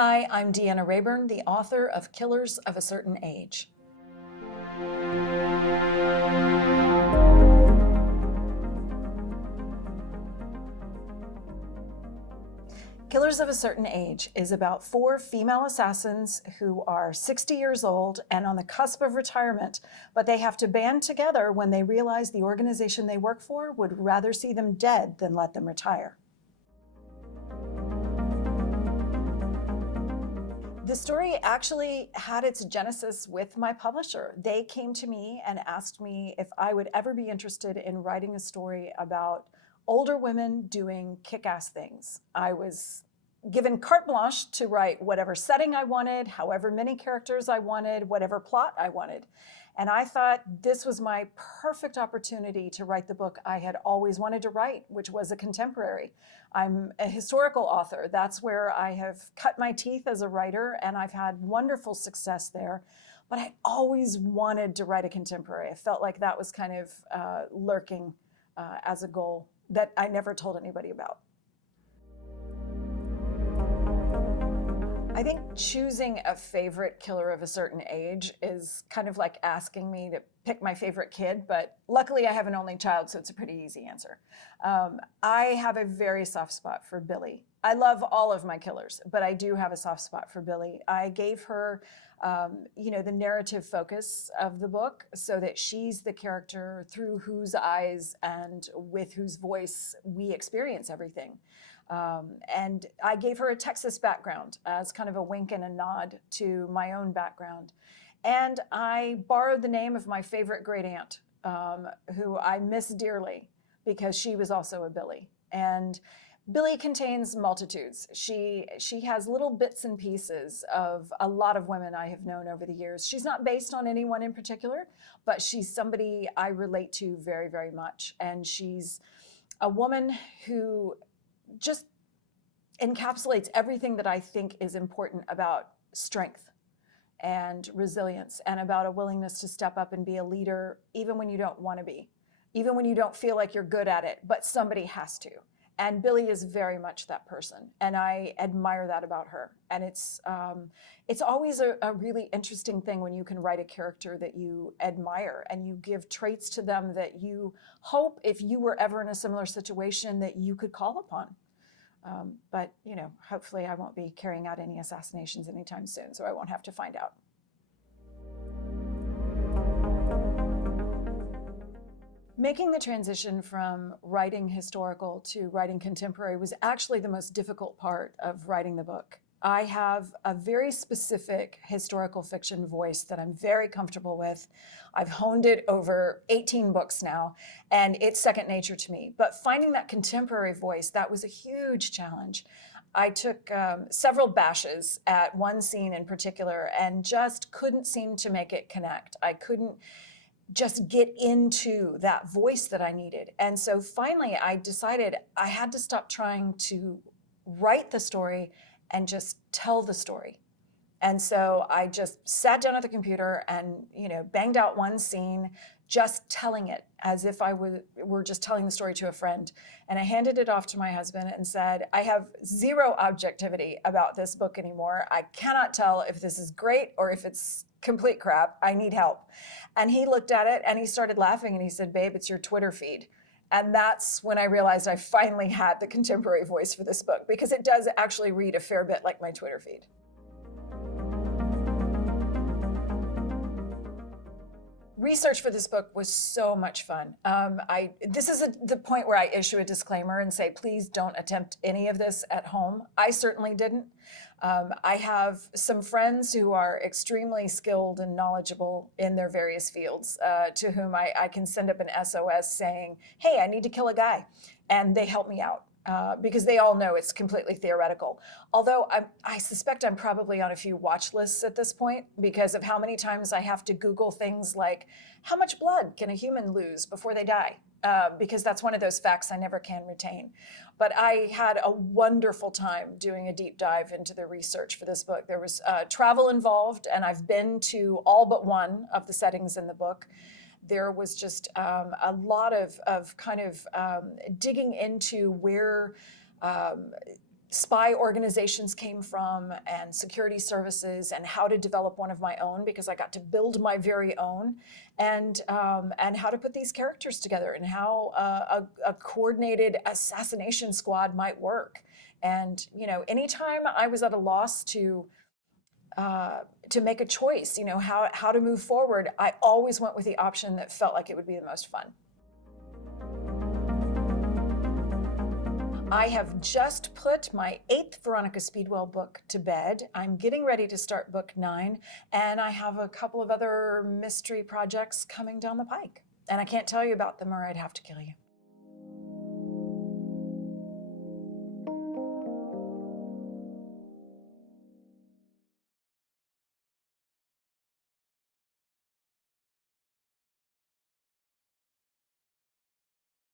Hi, I'm Deanna Raybourn, the author of Killers of a Certain Age. Killers of a Certain Age is about 4 female assassins who are 60 years old and on the cusp of retirement, but they have to band together when they realize the organization they work for would rather see them dead than let them retire. The story actually had its genesis with my publisher. They came to me and asked me if I would ever be interested in writing a story about older women doing kick-ass things. I was given carte blanche to write whatever setting I wanted, however many characters I wanted, whatever plot I wanted. And I thought this was my perfect opportunity to write the book I had always wanted to write, which was a contemporary. I'm a historical author. That's where I have cut my teeth as a writer, and I've had wonderful success there. But I always wanted to write a contemporary. I felt like that was kind of lurking as a goal that I never told anybody about. I think choosing a favorite killer of a certain age is kind of like asking me to pick my favorite kid, but luckily I have an only child, so it's a pretty easy answer. I have a very soft spot for Billie. I love all of my killers, but I do have a soft spot for Billie. I gave her the narrative focus of the book so that she's the character through whose eyes and with whose voice we experience everything. And I gave her a Texas background as kind of a wink and a nod to my own background. And I borrowed the name of my favorite great aunt, who I miss dearly because she was also a Billie. And Billie contains multitudes. She has little bits and pieces of a lot of women I have known over the years. She's not based on anyone in particular, but she's somebody I relate to very, very much. And she's a woman who just encapsulates everything that I think is important about strength and resilience and about a willingness to step up and be a leader even when you don't want to be, even when you don't feel like you're good at it, but somebody has to. And Billie is very much that person, and I admire that about her. And it's always a really interesting thing when you can write a character that you admire and you give traits to them that you hope, if you were ever in a similar situation, that you could call upon. But hopefully I won't be carrying out any assassinations anytime soon, so I won't have to find out. Making the transition from writing historical to writing contemporary was actually the most difficult part of writing the book. I have a very specific historical fiction voice that I'm very comfortable with. I've honed it over 18 books now, and it's second nature to me. But finding that contemporary voice, that was a huge challenge. I took several bashes at one scene in particular and just couldn't seem to make it connect. I couldn't just get into that voice that I needed. And so finally I decided I had to stop trying to write the story and just tell the story. And so I just sat down at the computer and banged out one scene, just telling it as if I were just telling the story to a friend. And I handed it off to my husband and said, I have zero objectivity about this book anymore. I cannot tell if this is great or if it's complete crap. I need help. And he looked at it and he started laughing and he said, babe, it's your Twitter feed. And that's when I realized I finally had the contemporary voice for this book, because it does actually read a fair bit like my Twitter feed. Research for this book was so much fun. This is the point where I issue a disclaimer and say, please don't attempt any of this at home. I certainly didn't. I have some friends who are extremely skilled and knowledgeable in their various fields, to whom I can send up an SOS saying, hey, I need to kill a guy. And they help me out. Because they all know it's completely theoretical. Although I suspect I'm probably on a few watch lists at this point because of how many times I have to Google things like, how much blood can a human lose before they die? Because that's one of those facts I never can retain. But I had a wonderful time doing a deep dive into the research for this book. There was travel involved, and I've been to all but one of the settings in the book. There was just a lot of kind of digging into where spy organizations came from and security services, and how to develop one of my own, because I got to build my very own, and how to put these characters together, and how a coordinated assassination squad might work. And anytime I was at a loss to make a choice, how to move forward, I always went with the option that felt like it would be the most fun. I have just put my 8th Veronica Speedwell book to bed. I'm getting ready to start book 9, and I have a couple of other mystery projects coming down the pike. And I can't tell you about them or I'd have to kill you.